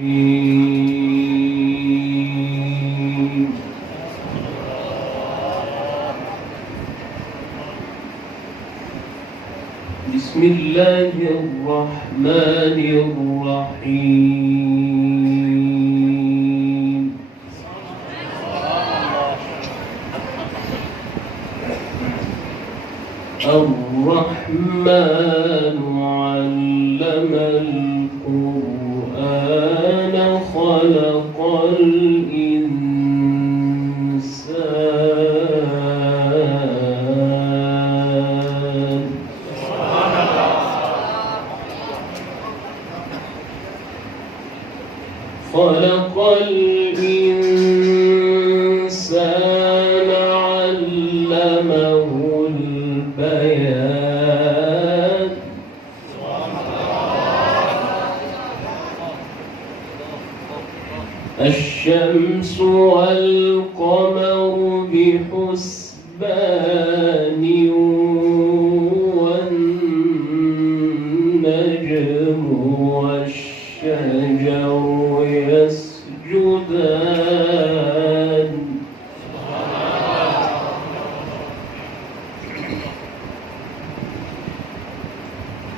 بسم الله الرحمن الرحيم. الرحمن علم القرآن خلق الإنسان علمه البيان. الشمس والقمر بحسبان والنجم والشجر يسجدان.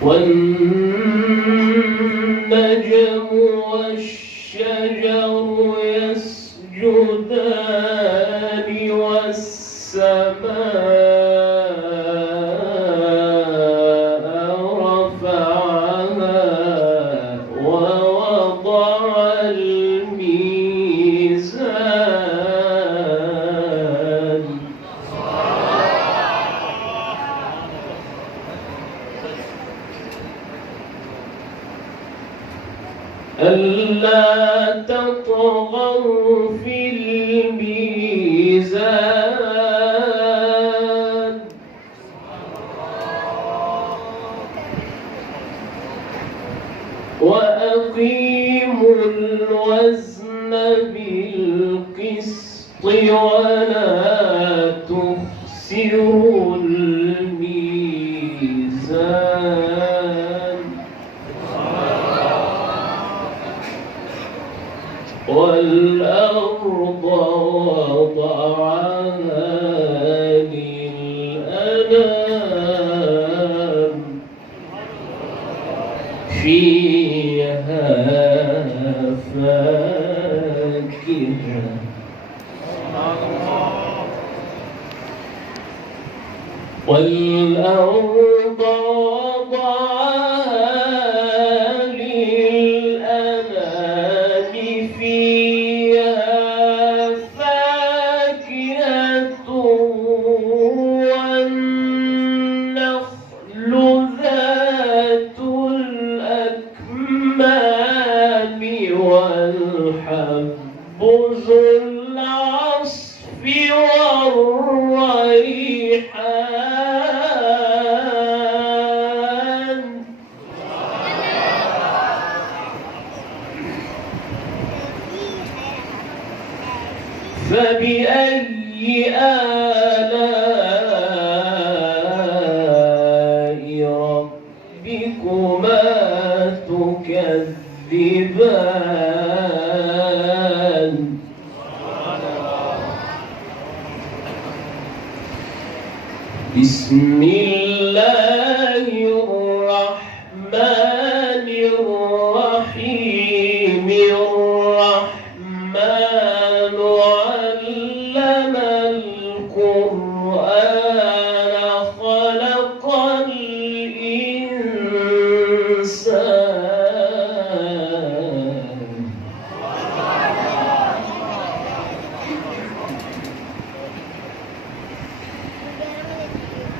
والنجم والشجر يسجدان والسماء رفعها ووضع الميزان. ألا تطغوا في الميزان. وأقيموا الوزن بالقسط ولا تخسروا الميزان. والأرض وضعها للأنام فيها فاكهة والأرض وضعها للأنام فيها فاكهة والنخل ذات الأكمام والحب ذو العصف والريحان. فبأي آلاء ربكما تكذبان. بسم الله الرحمن الرحيم. الرحمن علم القرآن خلق الإنسان.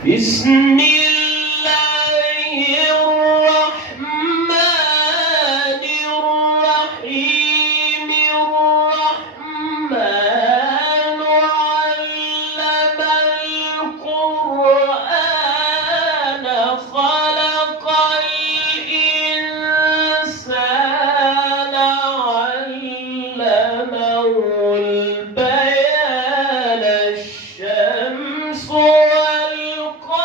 بسم الله الرحمن الرحيم. الرحمن علم القرآن خلق الإنسان علمه البيان. الشمس والقمر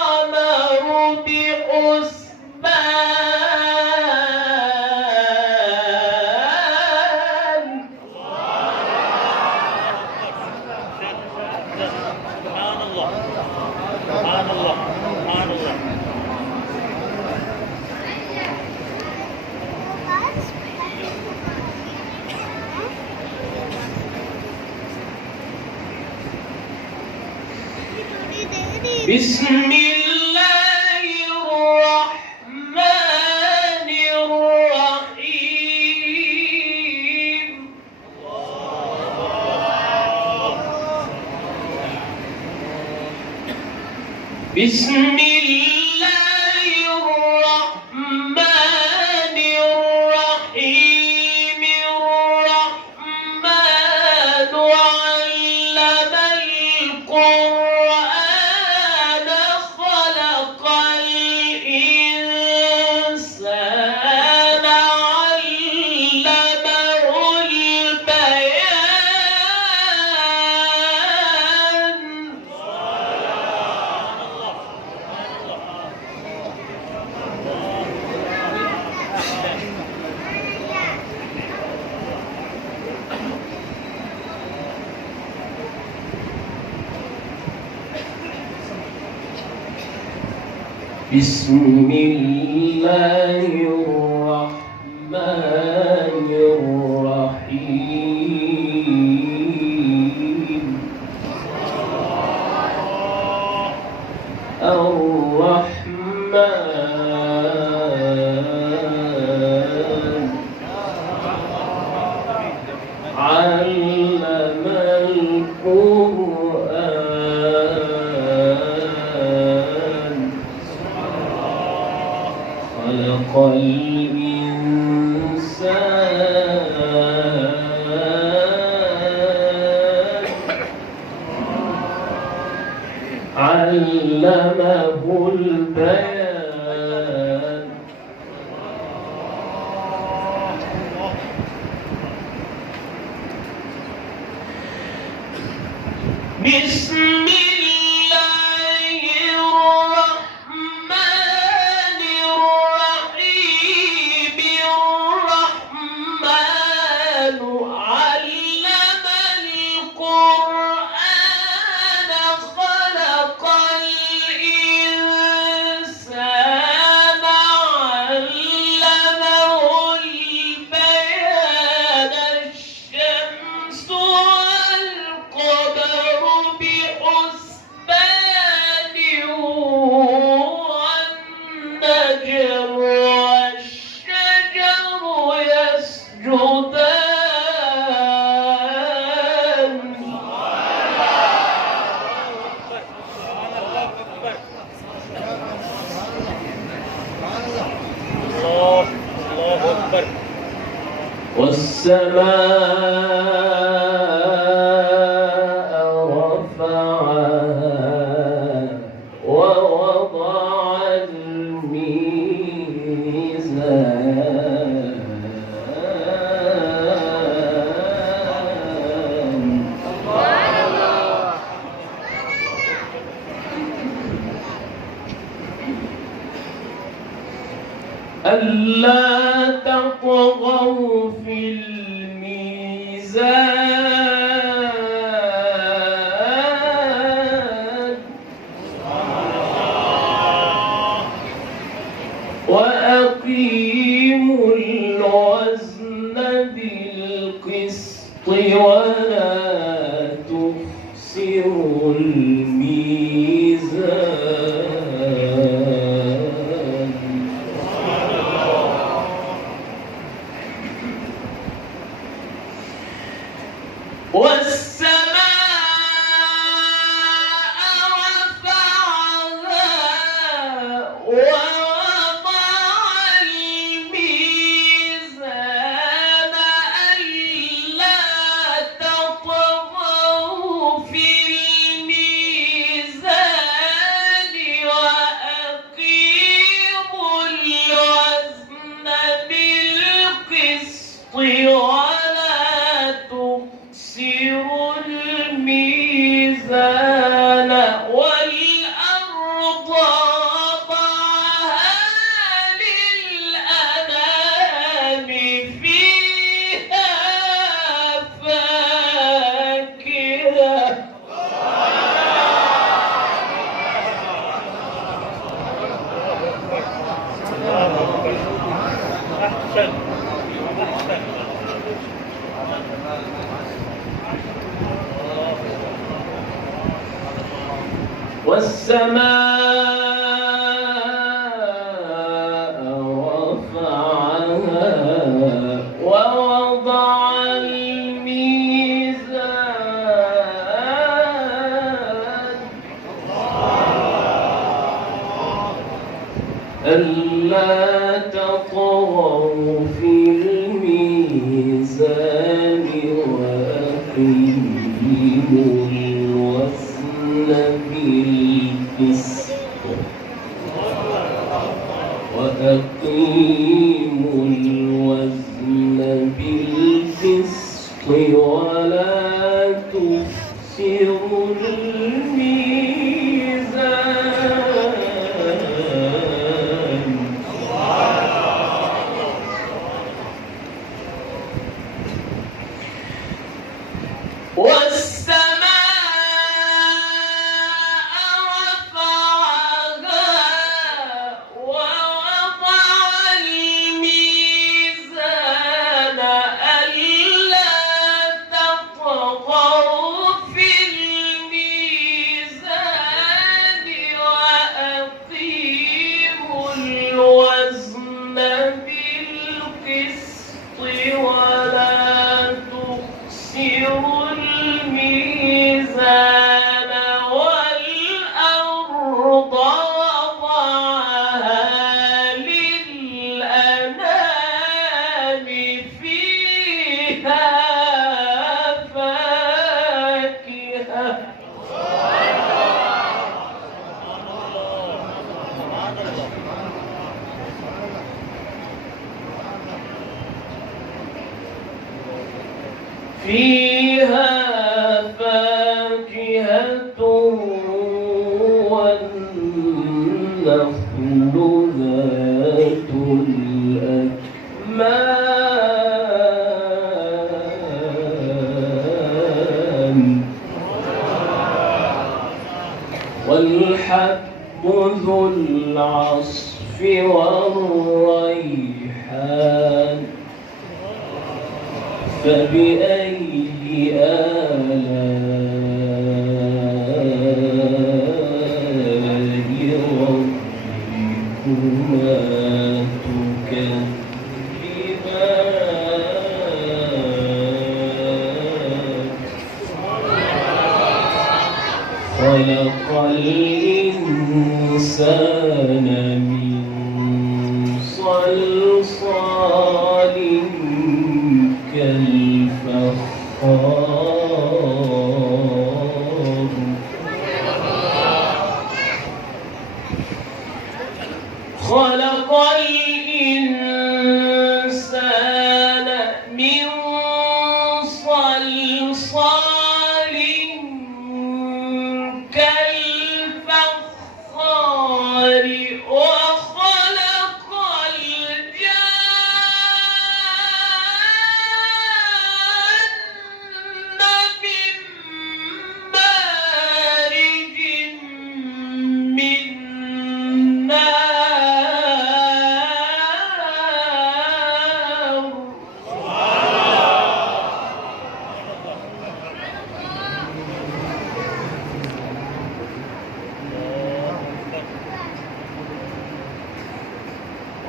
بسم الله الرحمن الرحيم بسم الله الرحمن الرحيم الرحمن علم القرآن خلق الإنسان علمه البيان بسم الله الرحمن الرحيم الرحمن علم القرآن خلق الإنسان علمه البيان بسم الله الرحمن الرحيم الرحمن علم القرآن خلق الإنسان علمه البيان الشمس والقمر بحسبان والنجم والشجر يسجدان الله أكبر. والسماء رفعها ووضع الميزان ألا تطغوا في الميزان وأقيموا الوزن بالقسط ولا تخسروا الميزان والسماء رفعها ووضع الميزان ألا تطغوا في الميزان وأقيموا الوزن بالقسط ولا تخسروا والسماء رفعها ووضع الميزان ألا تطغوا في الميزان وأقيموا الوزن بالقسط ولا تخسروا الميزان والأرض وضعها للأنام فيها فاكهة والنخل ذات الأكمام والحب ذو العصف والريحان فبأي آلاء ربكما تكذبان خلق الإنسان من صلصال كالفخار خلق الإنسان من صلصال كالفخار وخلق الجن من مارج من نار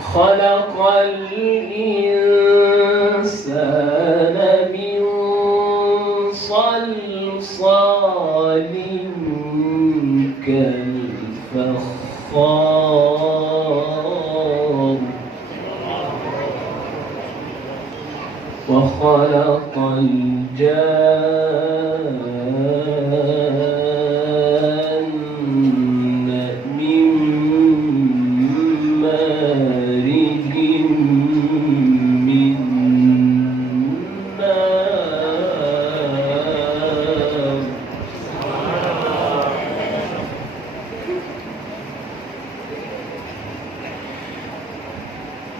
خلق الإنسان من صلصال كالفخار وخلق الجن من مارج من نار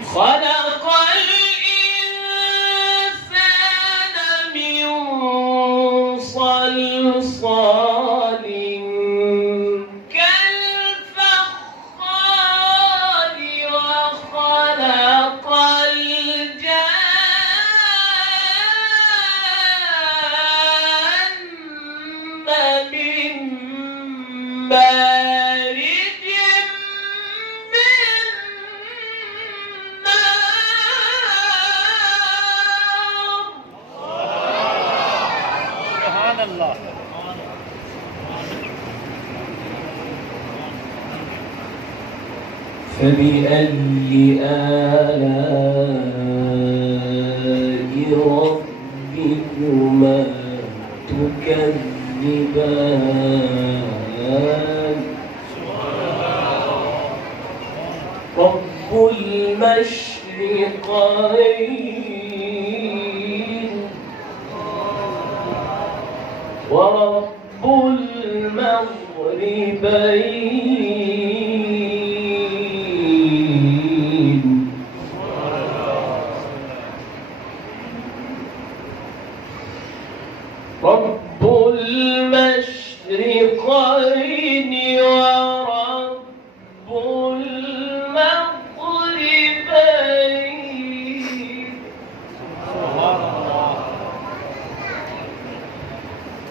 خلق الإنسان من صلصال الله. فبأي آلاء ربكما تكذبان رب المشرقين ورب المغربين رب المشرقين ورب المغربين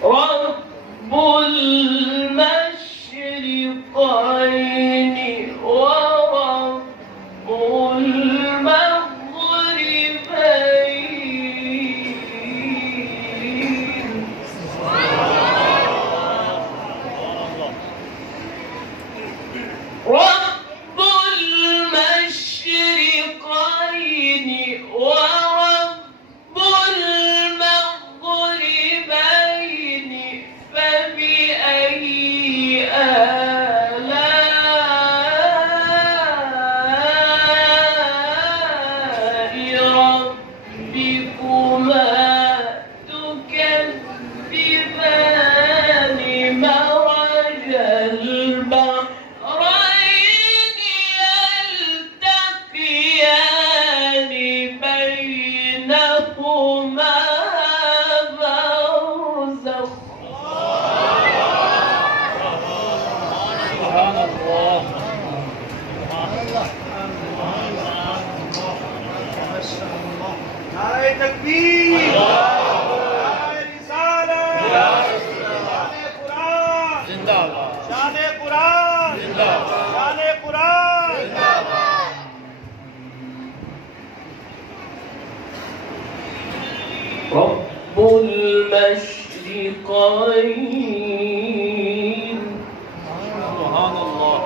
رب المشرقين ورب المغربين رب المشرقين ورب المغربين فبأي آلاء ربكما تكذبان مرج البحرين يلتقيان بينهما برزخ سبحان الله. نعرہ تکبیر، نعرہ رسالت، شان قرآن، زندہ شان قرآن، شان قرآن. رب المشرقين سبحان الله.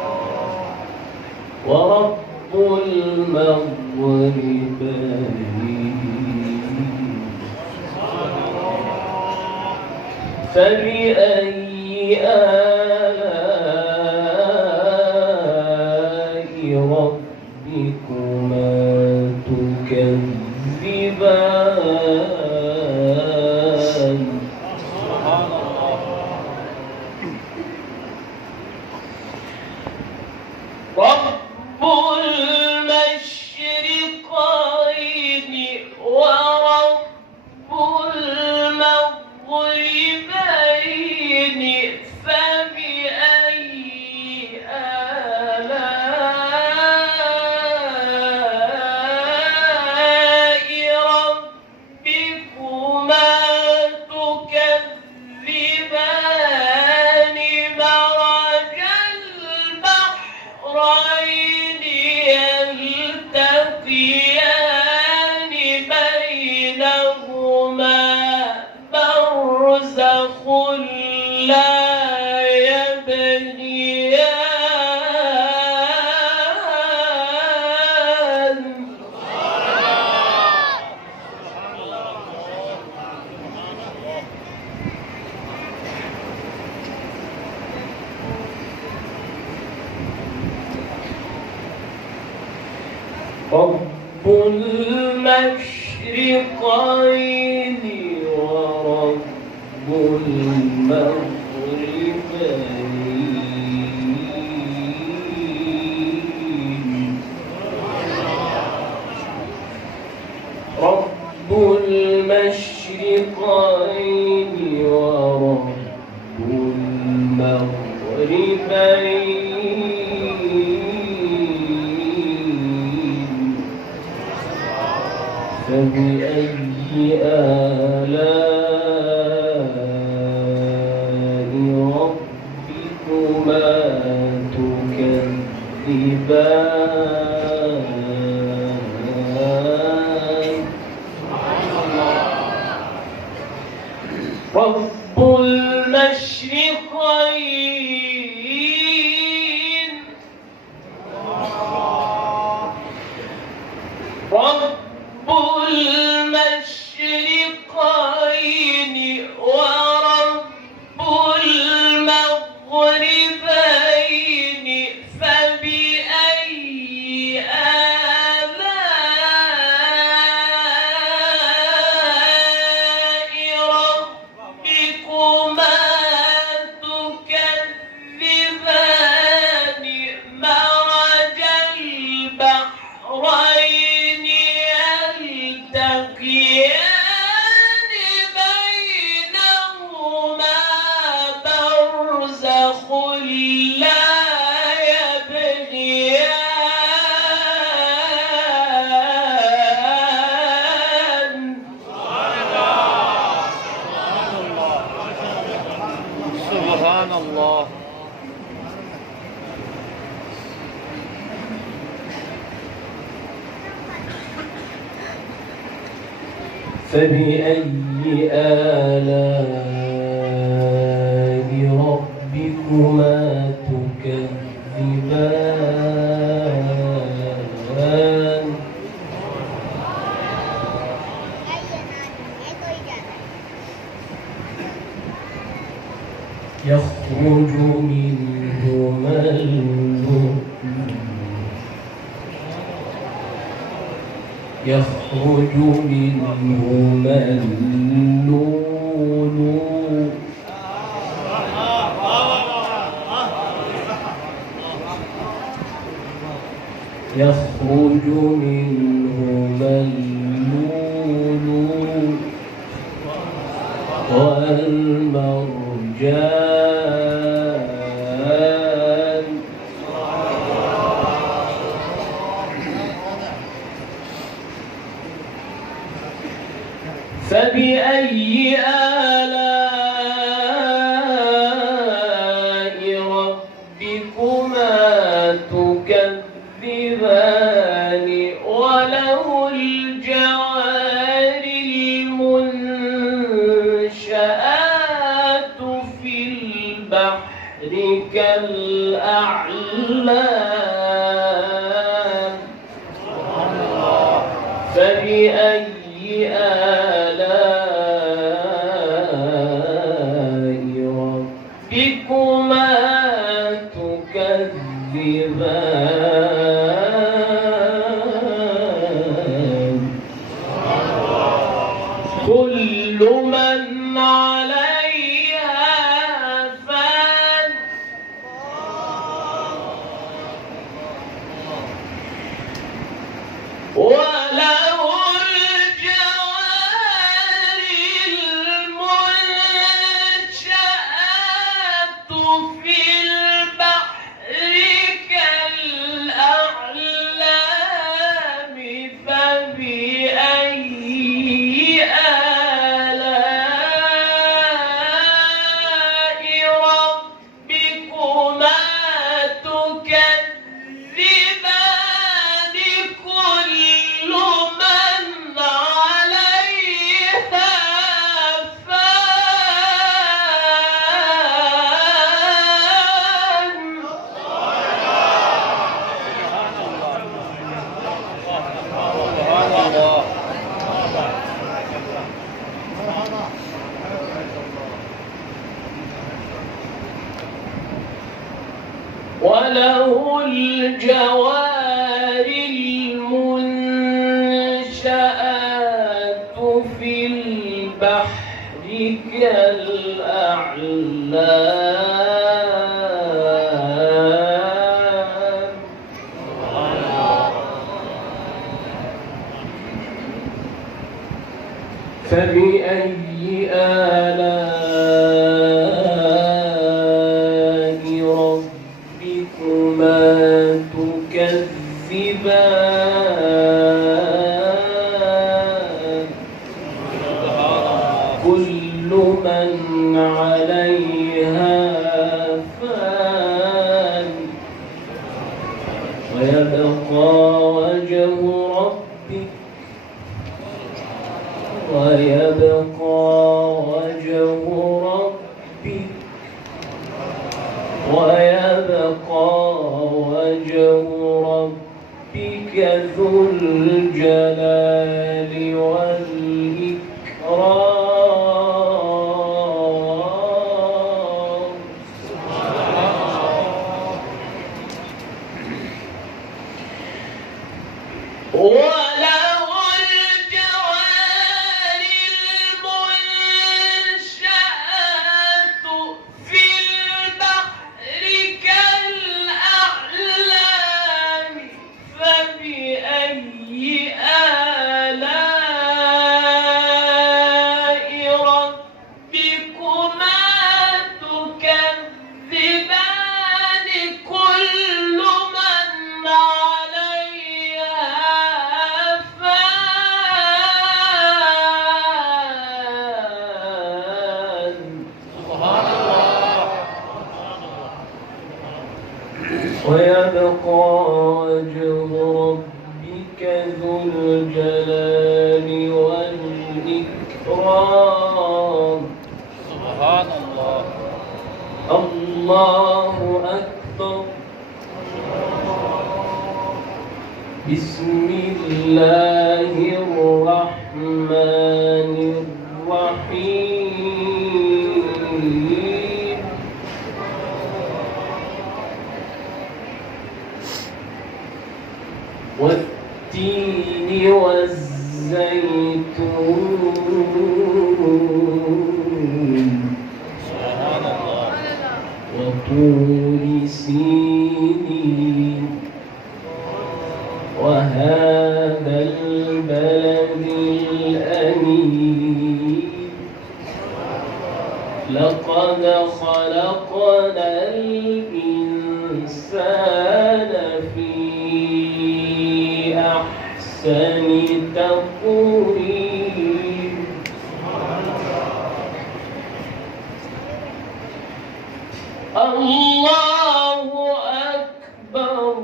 ورب المغربين فبأي آلاء ربكما تكذبان سبحان الله. رب المشرقين ورب المغربين فبأي آلاء ربكما تكذبان مرج البحرين يلتقيان بينهما برزخ لا يبغيان رب المشرقين ورب المغربين رب المشرقين ورب المغربين فبأي آلاء ربكما تكذبان رب المشرقين رب المشرقين ورب المغربين فبأي آلاء ربكما تكذبان مرج البحرين يلتقيان بينهما برزخ لا يبغيان سبحان الله. فبأي آلاء ربكما تكذبان يخرج منهما اللؤلؤ يخرج منهما اللؤلؤ يخرج منهما اللؤلؤ والمرجان فبأي آلاء ربكما تكذبان وله الجوار المنشآت في البحر كالأعلام فبأي آلاء ربكما تكذبان كل من عليها فان وله الجوار المنشآت في البحر كالأعلام فبأي آلاء ربكما تكذبان كل من عليها فان سبحان الله. وله الجوار المنشآت في البحر كالأعلام فبأي آلاء ربكما تكذبان كل من عليها فان ويبقى وجه ربك ويبقى وجه ربك ذو الجلال والإكرام. وله الجوار المنشآت في البحر كالأعلام، فبأي آلاء ربكما تكذبان؟ كل من عليها فان. ويبقى وجه ربك ذو الجلال والإكرام. سبحان الله. الله أكبر. بسم الله الرحمن الرحيم. والتين والزيتون سبحان الله. وطور سينين وهذا البلد الأمين. لقد خلقنا الإنسان في أحسن تقويم. الله أكبر.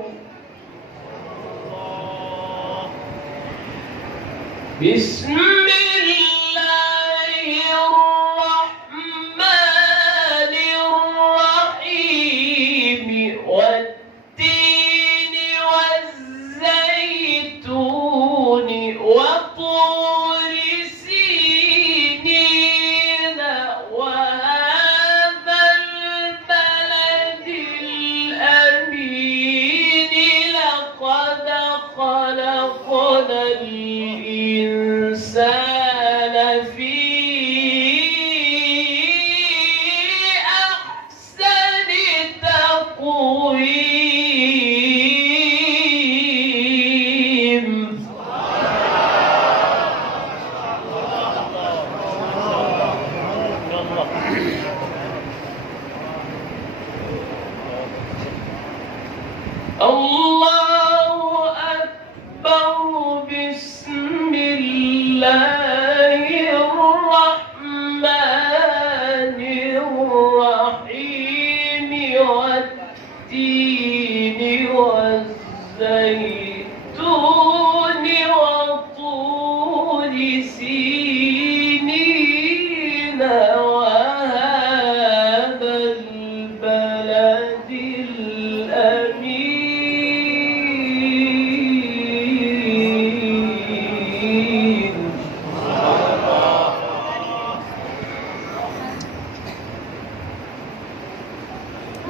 بسم الله الرحمن الرحيم. والتين والزيتون وطور سينين وهذا البلد الأمين. لقد خلقنا الإنسان في أحسن تقويم. الله أكبر. بسم الله الرحمن الرحيم. والتين والزيتون وطور سينين وهذا البلد الأمين.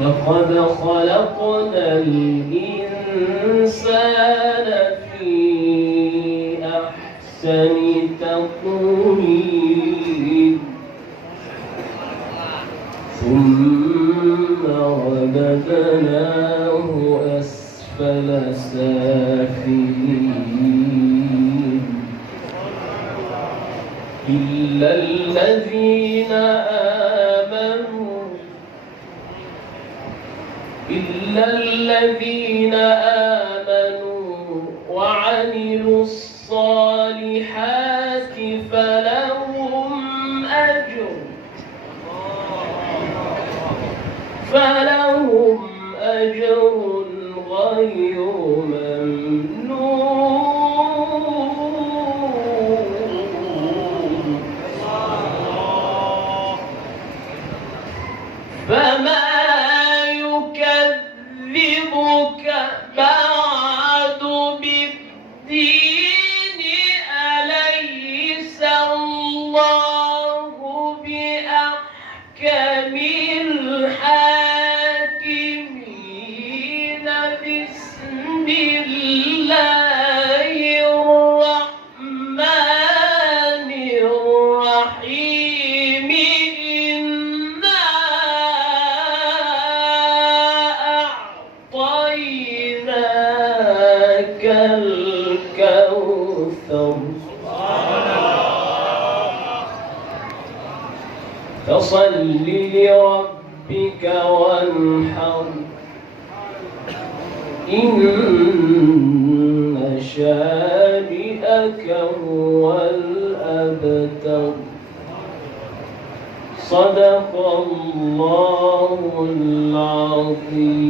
لقد خلقنا الإنسان في أحسن تقويم. ثم رددناه أسفل سافلين. إلا الذين آمنوا وعملوا الصالحات فلهم أجر غير ممنون. فما يكذبك بعد بالدين. أحكم الحاكمين بسم الله الرحمن الرحيم إنا أعطيناك الكوثر فصل لربك وانحر إن شانئك هو الأبتر صدق الله العظيم.